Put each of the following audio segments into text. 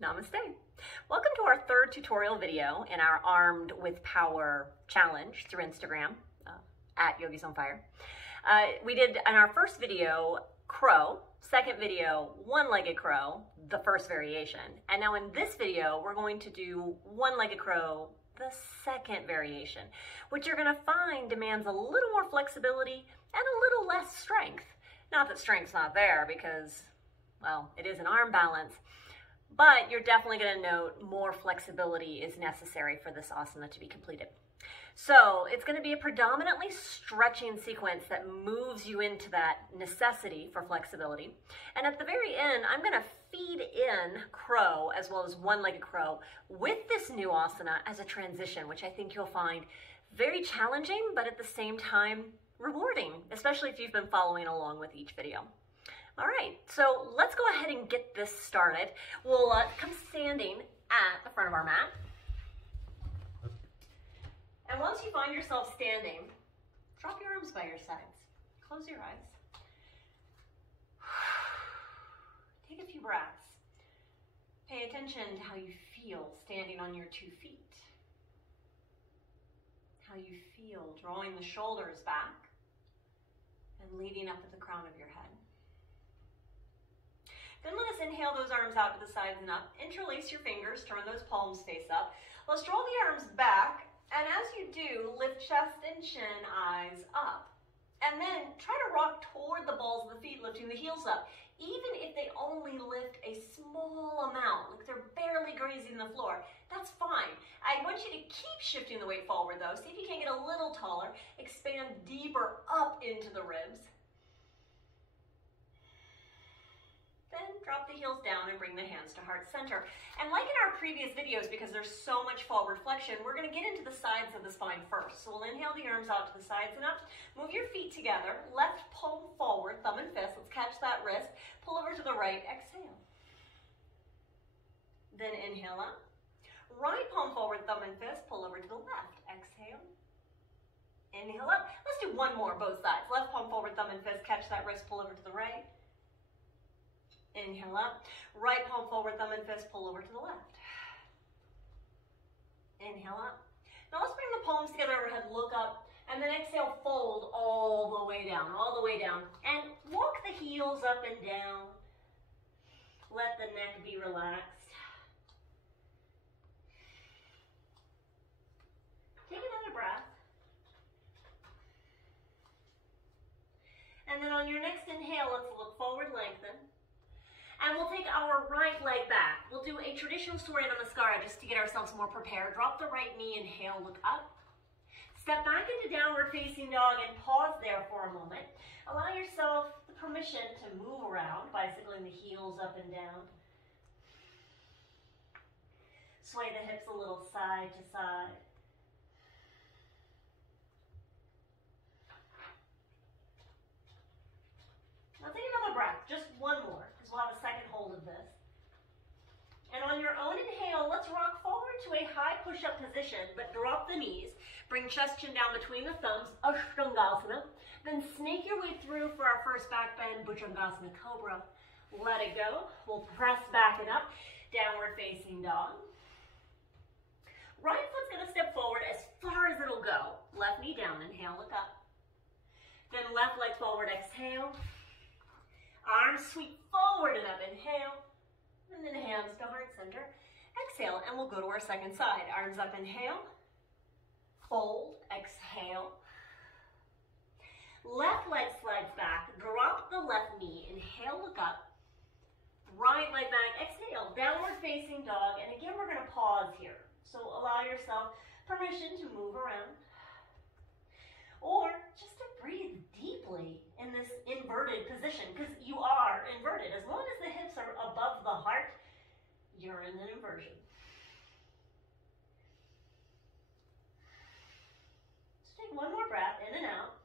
Namaste. Welcome to our third tutorial video in our Armed with Power challenge through Instagram at Yogis on Fire. We did in our first video crow, second video one-legged crow, the first variation. And now in this video, we're going to do one-legged crow, the second variation, which you're going to find demands a little more flexibility and a little less strength. Not that strength's not there because, well, it is an arm balance. But you're definitely going to note more flexibility is necessary for this asana to be completed. So it's going to be a predominantly stretching sequence that moves you into that necessity for flexibility. And at the very end, I'm going to feed in crow as well as one-legged crow with this new asana as a transition, which I think you'll find very challenging, but at the same time rewarding, especially if you've been following along with each video. All right, so let's go ahead and get this started. We'll come standing at the front of our mat. And once you find yourself standing, drop your arms by your sides. Close your eyes. Take a few breaths. Pay attention to how you feel standing on your 2 feet. How you feel drawing the shoulders back and leading up at the crown of your head. Then let us inhale those arms out to the sides and up. Interlace your fingers, turn those palms face up. Let's draw the arms back, and as you do, lift chest and chin, eyes up. And then try to rock toward the balls of the feet, lifting the heels up. Even if they only lift a small amount, like they're barely grazing the floor, that's fine. I want you to keep shifting the weight forward though. See if you can get a little taller. Expand deeper up into the ribs. Then drop the heels down and bring the hands to heart center. And like in our previous videos, because there's so much forward flexion, we're going to get into the sides of the spine first. So we'll inhale the arms out to the sides and up. Move your feet together. Left palm forward, thumb and fist. Let's catch that wrist. Pull over to the right. Exhale. Then inhale up. Right palm forward, thumb and fist. Pull over to the left. Exhale. Inhale up. Let's do one more, both sides. Left palm forward, thumb and fist. Catch that wrist. Pull over to the right. Inhale up, right palm forward, thumb and fist, pull over to the left. Inhale up. Now let's bring the palms together overhead, look up, and then exhale, fold all the way down, and walk the heels up and down. Let the neck be relaxed. Take another breath. And then on your next inhale, let's look forward, lengthen. And we'll take our right leg back. We'll do a traditional Surya Namaskara just to get ourselves more prepared. Drop the right knee, inhale, look up. Step back into downward facing dog and pause there for a moment. Allow yourself the permission to move around, bicycling the heels up and down. Sway the hips a little side to side. Now take another breath, just one more. We'll have a second hold of this. And on your own inhale, let's rock forward to a high push-up position, but drop the knees. Bring chest chin down between the thumbs, Ashtangasana. Then snake your way through for our first back bend, Bhujangasana Cobra. Let it go. We'll press back and up, downward facing dog. Right foot's gonna step forward as far as it'll go. Left knee down, inhale, look up. Then left leg forward, exhale. Arms sweep forward and up, inhale, and then hands to heart center. Exhale, and we'll go to our second side. Arms up, inhale, fold, exhale. Left leg slides back, drop the left knee, inhale, look up. Right leg back, exhale, downward facing dog, and again we're gonna pause here. So allow yourself permission to move around. Or just to breathe deeply in this inverted position, because you are inverted. As long as the hips are above the heart, you're in an inversion. Just take one more breath in and out.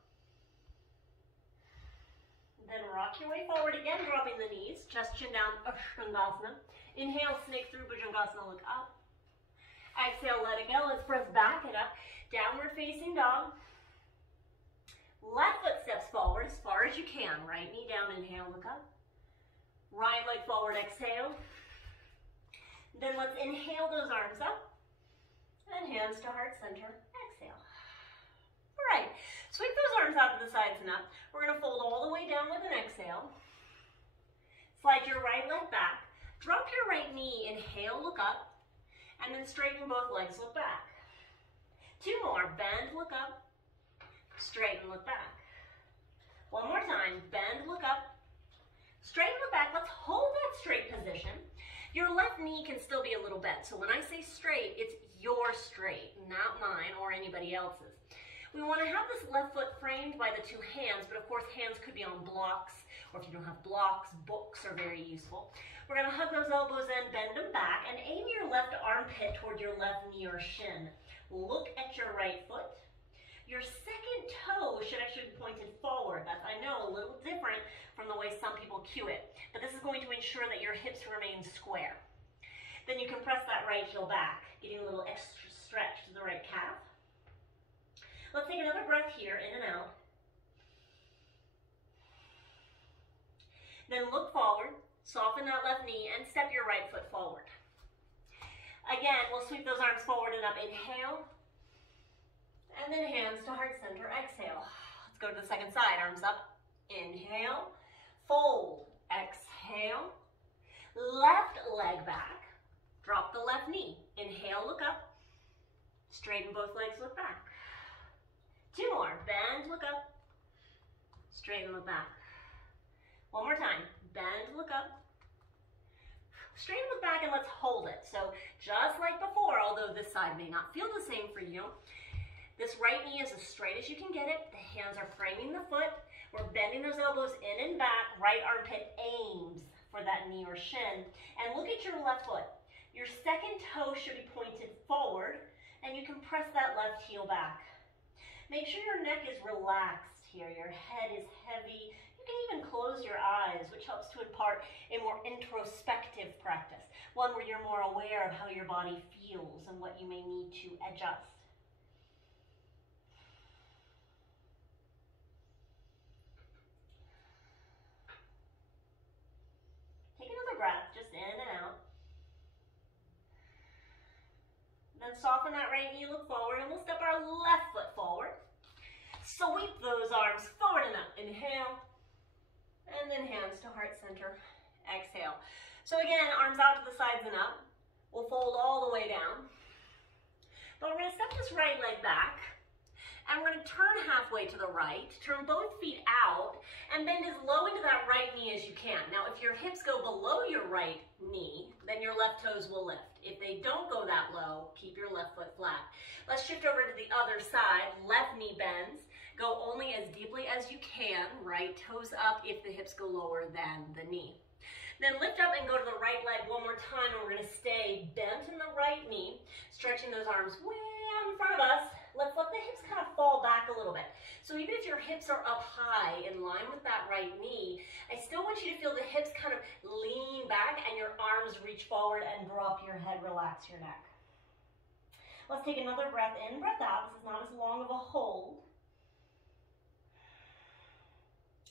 Then rock your way forward again, dropping the knees, chest chin down, Ashtangasana. Inhale, snake through, Bhujangasana, look up. Exhale, let it go. Let's press back and up. Downward facing dog. Left foot steps forward as far as you can. Right knee down, inhale, look up. Right leg forward, exhale. Then let's inhale those arms up and hands to heart center. Exhale. All right, sweep those arms out to the sides and up. We're gonna fold all the way down with an exhale. Slide your right leg back. Drop your right knee, inhale, look up, and then straighten both legs, look back. 2 more, bend, look up, straighten, look back. 1 more time, bend, look up, straighten, look back. Let's hold that straight position. Your left knee can still be a little bent, so when I say straight, it's your straight, not mine or anybody else's. We want to have this left foot framed by the 2 hands, but of course hands could be on blocks, or if you don't have blocks, books are very useful. We're going to hug those elbows in, bend them back, and aim your left armpit toward your left knee or shin. Look at your right foot. Your second toe should actually be pointed forward. That's, I know, a little different from the way some people cue it, but this is going to ensure that your hips remain square. Then you can press that right heel back, getting a little extra stretch to the right calf. Let's take another breath here, in and out. Then look forward, soften that left knee, and step your right foot forward. Again, we'll sweep those arms forward and up. Inhale, and then hands to heart center. Exhale. Let's go to the second side. Arms up. Inhale, fold. Exhale. Left leg back. Drop the left knee. Inhale, look up. Straighten both legs, look back. 2 more. Bend, look up. Straighten, look back. 1 more time. Bend, look up. Straighten, look back, and let's hold it. So just like before, although this side may not feel the same for you, this right knee is as straight as you can get it. The hands are framing the foot. We're bending those elbows in and back. Right armpit aims for that knee or shin. And look at your left foot. Your second toe should be pointed forward, and you can press that left heel back. Make sure your neck is relaxed here. Your head is heavy. You can even close your eyes, which helps to impart a more introspective practice, one where you're more aware of how your body feels and what you may need to adjust. Take another breath, just in and out. Then soften that right knee, look forward, and we'll step our left foot forward. Sweep those arms forward and up. Inhale, and then hands to heart center. Exhale. So again, arms out to the sides and up. We'll fold all the way down. But we're going to step this right leg back, and we're going to turn halfway to the right, turn both feet out, and bend as low into that right knee as you can. Now, if your hips go below your right knee, then your left toes will lift. If they don't go that low, keep your left foot flat. Let's shift over to the other side. Left knee bends. Go only as deeply as you can. Right toes up if the hips go lower than the knee. Then lift up and go to the right leg one more time, and we're going to stay bent in the right knee, stretching those arms way out in front of us. Let's let the hips kind of fall back a little bit. So even if your hips are up high in line with that right knee, I still want you to feel the hips kind of lean back and your arms reach forward and drop your head, relax your neck. Let's take another breath in, breath out. This is not as long of a hold.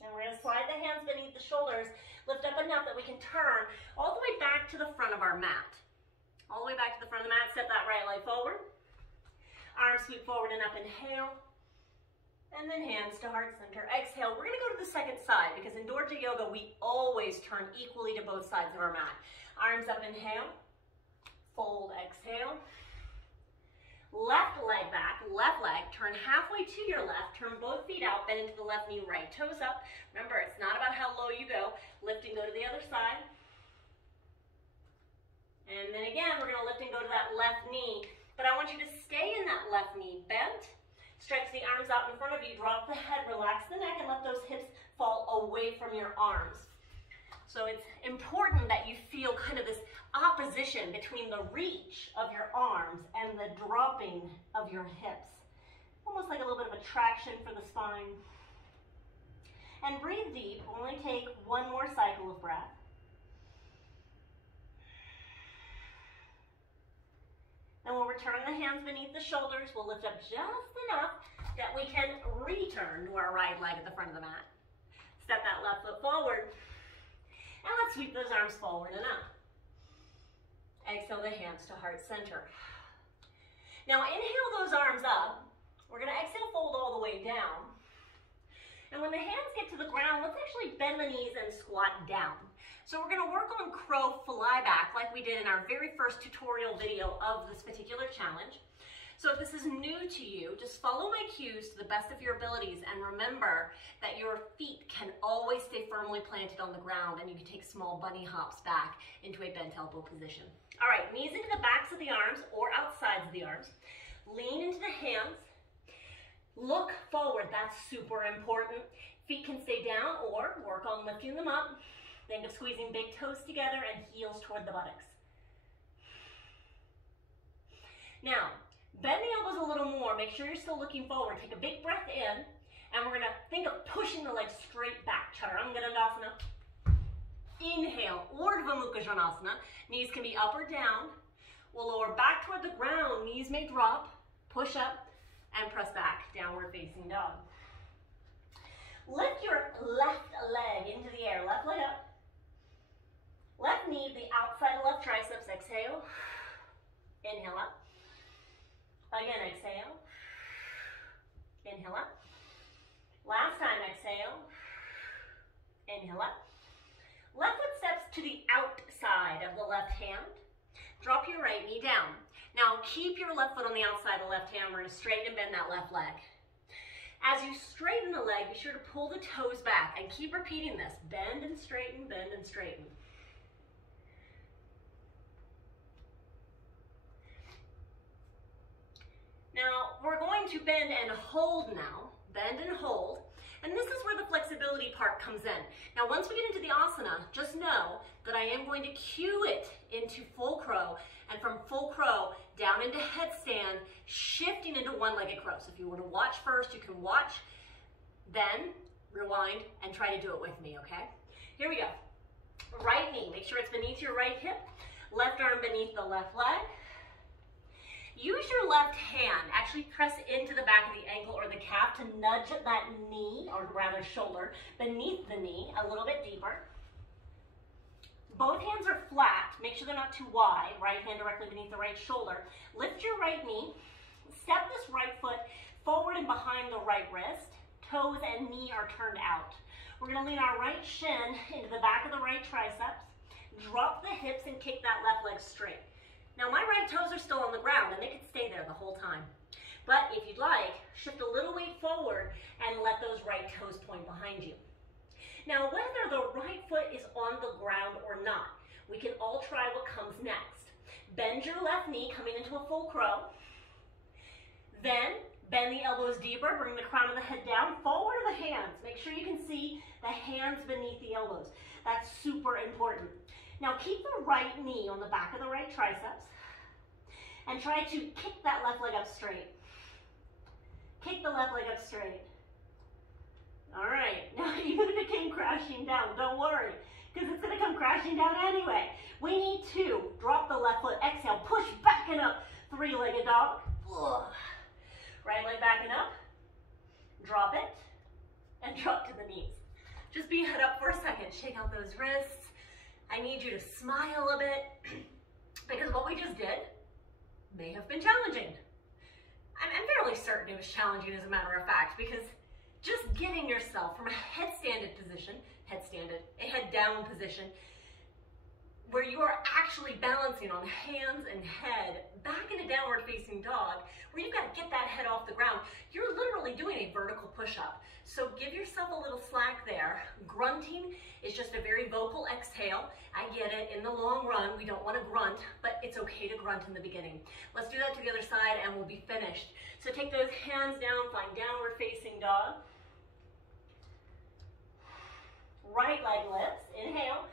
And we're going to slide the hands beneath the shoulders, lift up enough that we can turn all the way back to the front of our mat. All the way back to the front of the mat, step that right leg forward. Arms sweep forward and up, inhale. And then hands to heart center. Exhale. We're going to go to the second side because in Dorje Yoga, we always turn equally to both sides of our mat. Arms up, inhale. Fold, exhale. Left leg back, left leg, turn halfway to your left, turn both feet out, bend into the left knee, right toes up. Remember, it's not about how low you go. Lift and go to the other side. And then again, we're going to lift and go to that left knee. But I want you to stay in that left knee bent. Stretch the arms out in front of you, drop the head, relax the neck, and let those hips fall away from your arms. So it's important that you feel kind of this opposition between the reach of your arms and the dropping of your hips. Almost like a little bit of a traction for the spine. And breathe deep. Only take one more cycle of breath. Then we'll return the hands beneath the shoulders. We'll lift up just enough that we can return to our right leg at the front of the mat. Step that left foot forward. And let's sweep those arms forward and up. Exhale the hands to heart center. Now inhale those arms up. We're gonna exhale, fold all the way down. And when the hands get to the ground, let's actually bend the knees and squat down. So we're gonna work on crow fly back like we did in our very first tutorial video of this particular challenge. So if this is new to you, just follow my cues to the best of your abilities and remember that your feet can always stay firmly planted on the ground and you can take small bunny hops back into a bent elbow position. All right, knees into the backs of the arms or outsides of the arms. Lean into the hands. Look forward, that's super important. Feet can stay down or work on lifting them up. Think of squeezing big toes together and heels toward the buttocks. Now, bend the elbows a little more. Make sure you're still looking forward. Take a big breath in, and we're gonna think of pushing the legs straight back. Chaturanga. Inhale, Urdhva Mukha Svanasana. Knees can be up or down. We'll lower back toward the ground. Knees may drop. Push up and press back. Downward facing dog. Lift your left leg into the air. Left leg up. Left knee, the outside of left triceps. Exhale. Inhale up. Again, exhale. Inhale up. Last time, exhale. Inhale up. Left foot steps to the outside of the left hand. Drop your right knee down. Now keep your left foot on the outside of the left hand. We're going to straighten and bend that left leg. As you straighten the leg, be sure to pull the toes back and keep repeating this. Bend and straighten, bend and straighten. Now, we're going to bend and hold now. Bend and hold. And this is where the flexibility part comes in. Now, once we get into the asana, just know that I am going to cue it into full crow. And from full crow, down into headstand, shifting into one-legged crow. So if you want to watch first, you can watch, then rewind, and try to do it with me, okay? Here we go. Right knee, make sure it's beneath your right hip. Left arm beneath the left leg. Use your left hand, actually press into the back of the ankle or the calf to nudge that knee, or rather shoulder, beneath the knee a little bit deeper. Both hands are flat, make sure they're not too wide, right hand directly beneath the right shoulder. Lift your right knee, step this right foot forward and behind the right wrist. Toes and knee are turned out. We're gonna lean our right shin into the back of the right triceps, drop the hips and kick that left leg straight. Now my right toes are still on the ground and they can stay there the whole time. But if you'd like, shift a little weight forward and let those right toes point behind you. Now whether the right foot is on the ground or not, we can all try what comes next. Bend your left knee, coming into a full crow. Then bend the elbows deeper, bring the crown of the head down, forward of the hands. Make sure you can see the hands beneath the elbows. That's super important. Now keep the right knee on the back of the right triceps and try to kick that left leg up straight. Kick the left leg up straight. All right, now even if it came crashing down, don't worry, because it's gonna come crashing down anyway. We need to drop the left foot, exhale, push back and up, three-legged dog. Ugh. Right leg back and up, drop it, and drop to the knees. Just be head up for a second, shake out those wrists. I need you to smile a bit, because what we just did may have been challenging. I'm fairly certain it was challenging, as a matter of fact, because just getting yourself from a head-standed position, a head-down position, where you are actually balancing on hands and head back in a downward facing dog, where you've got to get that head off the ground. You're literally doing a vertical push-up. So give yourself a little slack there. Grunting is just a very vocal exhale. I get it, in the long run, we don't want to grunt, but it's okay to grunt in the beginning. Let's do that to the other side and we'll be finished. So take those hands down, find downward facing dog. Right leg lifts, inhale.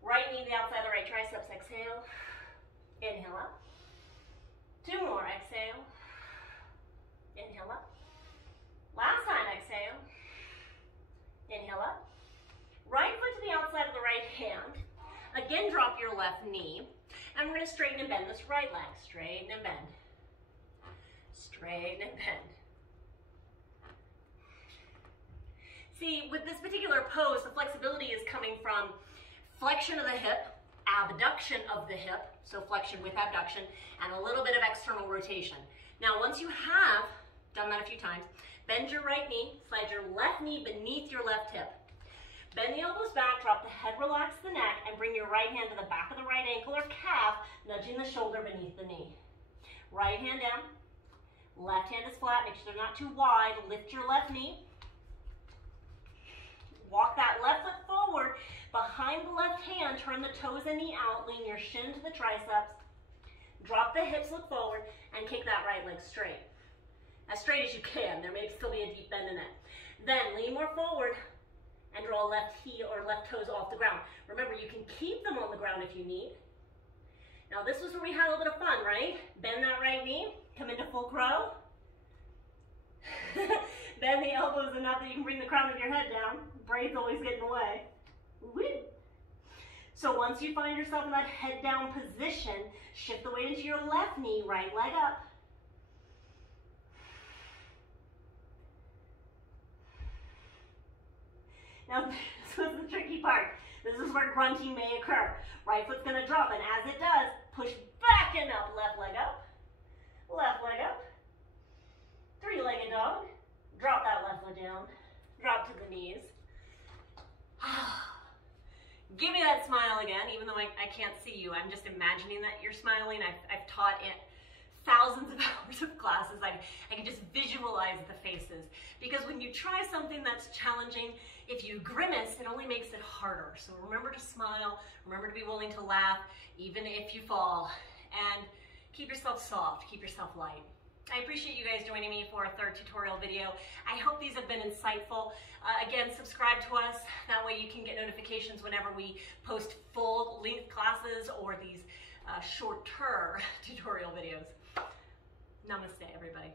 Right knee to the outside of the right triceps, exhale. Inhale up. Two more, exhale. Inhale up. Last time, exhale. Inhale up. Right foot to the outside of the right hand. Again, drop your left knee. And we're going to straighten and bend this right leg. Straighten and bend. Straighten and bend. See, with this particular pose, the flexibility is coming from flexion of the hip, abduction of the hip, So flexion with abduction and a little bit of external rotation. Now, once you have done that a few times, bend your right knee, slide your left knee beneath your left hip. Bend the elbows back, drop the head, relax the neck, and bring your right hand to the back of the right ankle or calf, nudging the shoulder beneath the knee. Right hand down, left hand is flat, make sure they're not too wide, lift your left knee. Walk that left foot forward, behind the left hand, turn the toes and knee out, lean your shin to the triceps, drop the hips, look forward, and kick that right leg straight. As straight as you can, there may still be a deep bend in it. Then lean more forward, and draw left heel or left toes off the ground. Remember, you can keep them on the ground if you need. Now this was where we had a little bit of fun, right? Bend that right knee, come into full crow. Bend the elbows enough that you can bring the crown of your head down. Braids always get in the way. Woo. So once you find yourself in that head down position, shift the weight into your left knee, right leg up. Now, this was the tricky part. This is where grunting may occur. Right foot's gonna drop, and as it does, push back and up. Left leg up, three-legged dog. Drop that left leg down, drop to the knees. Give me that smile again, even though I can't see you. I'm just imagining that you're smiling. I've taught it thousands of hours of classes. I can just visualize the faces. Because when you try something that's challenging, if you grimace, it only makes it harder. So remember to smile, remember to be willing to laugh, even if you fall. And keep yourself soft, keep yourself light. I appreciate you guys joining me for a third tutorial video. I hope these have been insightful. Again, subscribe to us. That way you can get notifications whenever we post full-length classes or these shorter tutorial videos. Namaste, everybody.